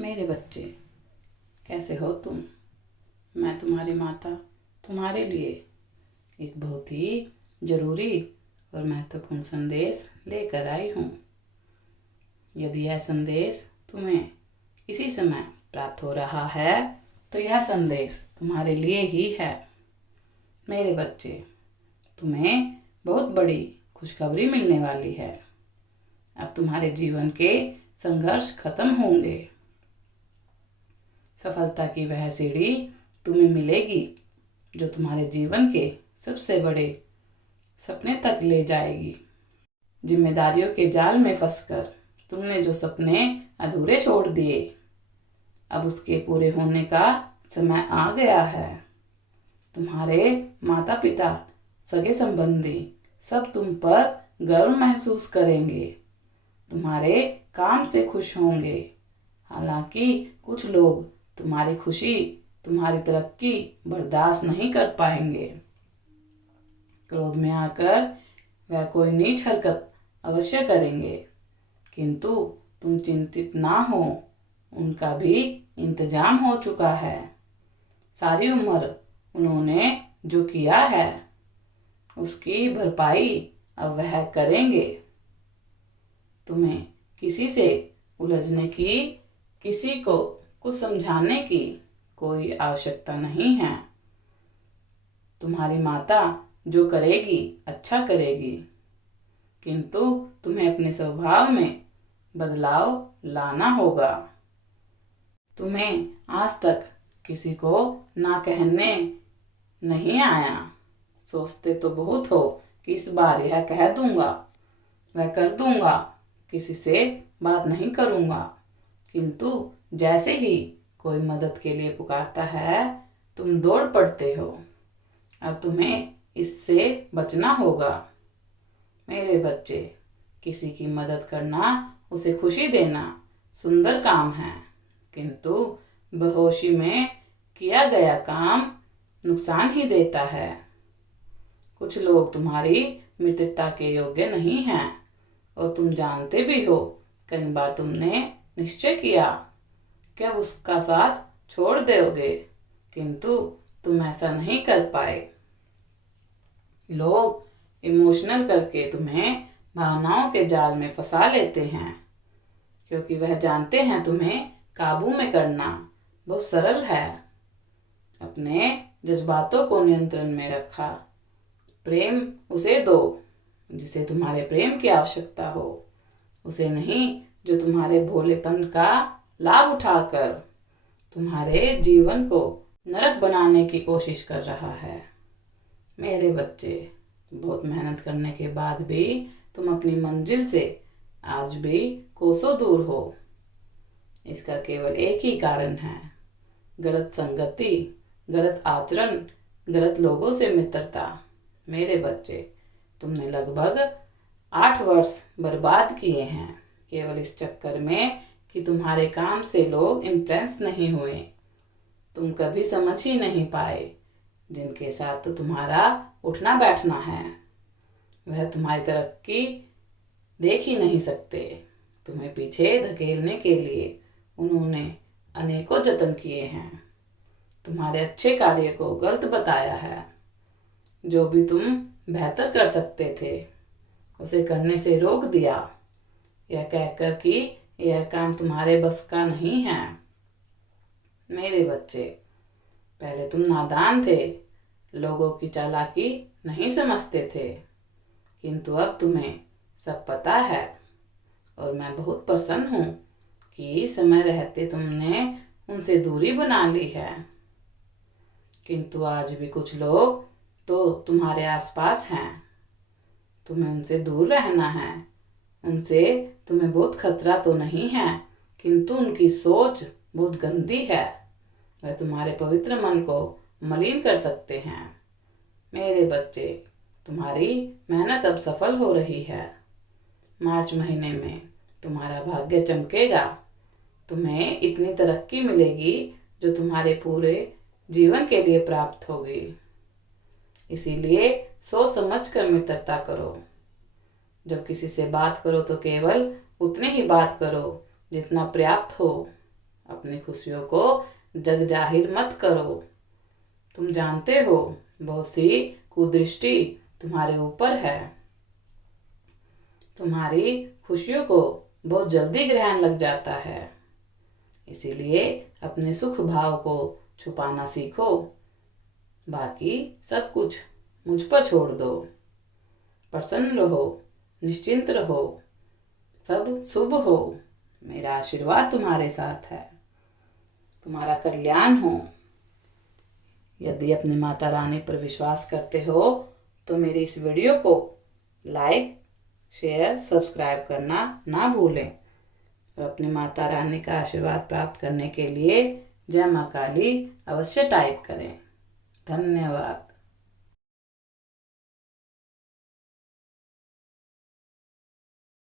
मेरे बच्चे, कैसे हो तुम। मैं तुम्हारी माता तुम्हारे लिए एक बहुत ही ज़रूरी और महत्वपूर्ण संदेश लेकर आई हूँ। यदि यह संदेश तुम्हें इसी समय प्राप्त हो रहा है तो यह संदेश तुम्हारे लिए ही है। मेरे बच्चे, तुम्हें बहुत बड़ी खुशखबरी मिलने वाली है। अब तुम्हारे जीवन के संघर्ष खत्म होंगे। सफलता की वह सीढ़ी तुम्हें मिलेगी जो तुम्हारे जीवन के सबसे बड़े सपने तक ले जाएगी। जिम्मेदारियों के जाल में फंसकर तुमने जो सपने अधूरे छोड़ दिए, अब उसके पूरे होने का समय आ गया है। तुम्हारे माता पिता, सगे संबंधी सब तुम पर गर्व महसूस करेंगे, तुम्हारे काम से खुश होंगे। हालांकि कुछ लोग तुम्हारी खुशी, तुम्हारी तरक्की बर्दाश्त नहीं कर पाएंगे। क्रोध में आकर वह कोई नीच हरकत अवश्य करेंगे, किंतु तुम चिंतित ना हो, उनका भी इंतजाम हो चुका है। सारी उम्र उन्होंने जो किया है उसकी भरपाई अब वह करेंगे। तुम्हें किसी से उलझने की, किसी को कुछ समझाने की कोई आवश्यकता नहीं है। तुम्हारी माता जो करेगी अच्छा करेगी, किंतु तुम्हें अपने स्वभाव में बदलाव लाना होगा। तुम्हें आज तक किसी को ना कहने नहीं आया। सोचते तो बहुत हो कि इस बार यह कह दूंगा, वह कर दूंगा, किसी से बात नहीं करूंगा, किंतु जैसे ही कोई मदद के लिए पुकारता है तुम दौड़ पड़ते हो। अब तुम्हें इससे बचना होगा। मेरे बच्चे, किसी की मदद करना, उसे खुशी देना सुंदर काम है, किंतु बेहोशी में किया गया काम नुकसान ही देता है। कुछ लोग तुम्हारी मित्रता के योग्य नहीं हैं और तुम जानते भी हो। कई बार तुमने निश्चय किया कि अब उसका साथ छोड़ दोगे, किंतु तुम ऐसा नहीं कर पाए। लोग इमोशनल करके तुम्हें भावनाओं के जाल में फंसा लेते हैं, क्योंकि वह जानते हैं तुम्हें काबू में करना बहुत सरल है। अपने जज्बातों को नियंत्रण में रखा। प्रेम उसे दो जिसे तुम्हारे प्रेम की आवश्यकता हो, उसे नहीं जो तुम्हारे भोलेपन का लाभ उठाकर तुम्हारे जीवन को नरक बनाने की कोशिश कर रहा है। मेरे बच्चे, बहुत मेहनत करने के बाद भी तुम अपनी मंजिल से आज भी कोसों दूर हो। इसका केवल एक ही कारण है, गलत संगति, गलत आचरण, गलत लोगों से मित्रता। मेरे बच्चे, तुमने लगभग 8 वर्ष बर्बाद किए हैं केवल इस चक्कर में कि तुम्हारे काम से लोग इम्प्रेस नहीं हुए। तुम कभी समझ ही नहीं पाए जिनके साथ तो तुम्हारा उठना बैठना है, वह तुम्हारी तरक्की देख ही नहीं सकते। तुम्हें पीछे धकेलने के लिए उन्होंने अनेकों जतन किए हैं, तुम्हारे अच्छे कार्य को गलत बताया है। जो भी तुम बेहतर कर सकते थे उसे करने से रोक दिया, यह कहकर कि यह काम तुम्हारे बस का नहीं है। मेरे बच्चे, पहले तुम नादान थे, लोगों की चालाकी नहीं समझते थे, किंतु अब तुम्हें सब पता है और मैं बहुत प्रसन्न हूँ कि समय रहते तुमने उनसे दूरी बना ली है। किंतु आज भी कुछ लोग तो तुम्हारे आसपास हैं, तुम्हें उनसे दूर रहना है। उनसे तुम्हें बहुत खतरा तो नहीं है, किंतु उनकी सोच बहुत गंदी है। वह तुम्हारे पवित्र मन को मलिन कर सकते हैं। मेरे बच्चे, तुम्हारी मेहनत अब सफल हो रही है। मार्च महीने में तुम्हारा भाग्य चमकेगा। तुम्हें इतनी तरक्की मिलेगी जो तुम्हारे पूरे जीवन के लिए प्राप्त होगी। इसीलिए सोच समझ कर मित्रता करो। जब किसी से बात करो तो केवल उतनी ही बात करो जितना पर्याप्त हो। अपनी खुशियों को जग जाहिर मत करो। तुम जानते हो बहुत सी कुदृष्टि तुम्हारे ऊपर है। तुम्हारी खुशियों को बहुत जल्दी ग्रहण लग जाता है। इसीलिए अपने सुख भाव को छुपाना सीखो। बाकी सब कुछ मुझ पर छोड़ दो। प्रसन्न रहो, निश्चिंत रहो, सब शुभ हो। मेरा आशीर्वाद तुम्हारे साथ है, तुम्हारा कल्याण हो। यदि अपनी माता रानी पर विश्वास करते हो तो मेरी इस वीडियो को लाइक, शेयर, सब्सक्राइब करना ना भूलें। और अपनी माता रानी का आशीर्वाद प्राप्त करने के लिए जय माँ काली अवश्य टाइप करें। धन्यवाद।